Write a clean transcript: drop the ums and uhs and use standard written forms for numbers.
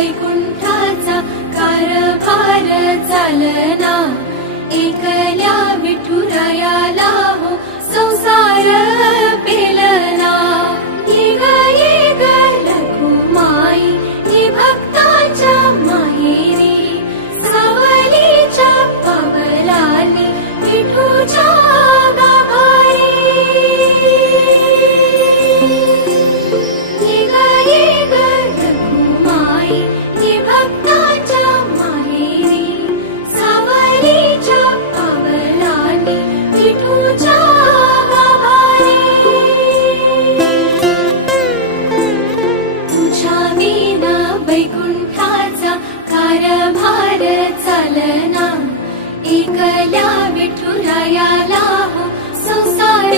वैकुंठाचा कारभार चालना, एकल्या विठुरायाला हो संसार पेलना। ये ग रखुमाई ही भक्ताच्या माहेरी, सावलीच्या पावलांनी विठूच्या गाभारी। ये ग रखुमाई ही भक्ताच्या माहेरी, सावलीच्या पावलांनी विठूच्या गाभारी। तुझ्या विना वैकुंठाचा कारभार चालना, एकल्या विठुरायाला हो संसार